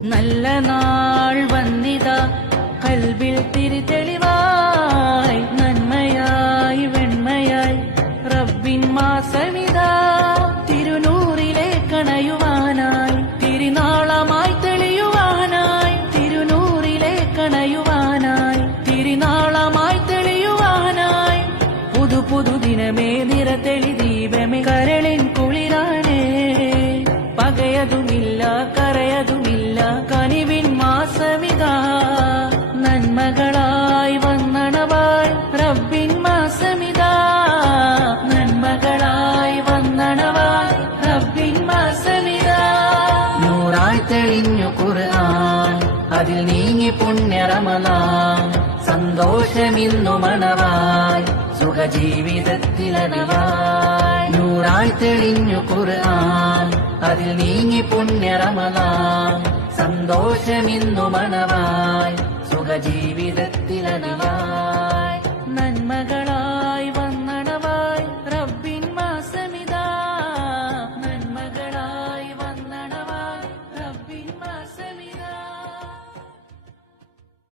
നല്ല നാൾ വന്നിതാ കൽബിൽ തിരിതെളിവായി നന്മയായി വെണ്മയായി റബ്ബിൻ മാസമിതാ തിരുനൂറിലെ കണയുവാനായി തിരുനാളമായി തെളിയുവാനായി തിരുനൂറിലെ കണയുവാനായി തിരുനാളമായി തെളിയുവാനായി പുതു പുതു ദിനമേ നിറതെളി ദീപമേ കരളിൻ കുളിരാനേ പകയതുമില്ല കരയതുമില്ല കനിവിൻ മാസമിതാ നന്മകളായി വന്നണവായി റബ്ബിൻ മാസമിതാ നന്മകളായി വന്നണവായി റബ്ബിൻ മാസമിതാ നൂറായി തെളിഞ്ഞു ഖുർആൻ അതിൽ നീങ്ങി പുണ്യ റമളാൻ സന്തോഷമിന്നു മണവായി സുഖജീവിതത്തിലറിയായി നൂറായി തെളിഞ്ഞു ഖുർആൻ അതിൽ നീങ്ങി പുണ്യ റമളാൻ സന്തോഷമിന്നു മണവായി സുഖജീവിതത്തിലറിയായി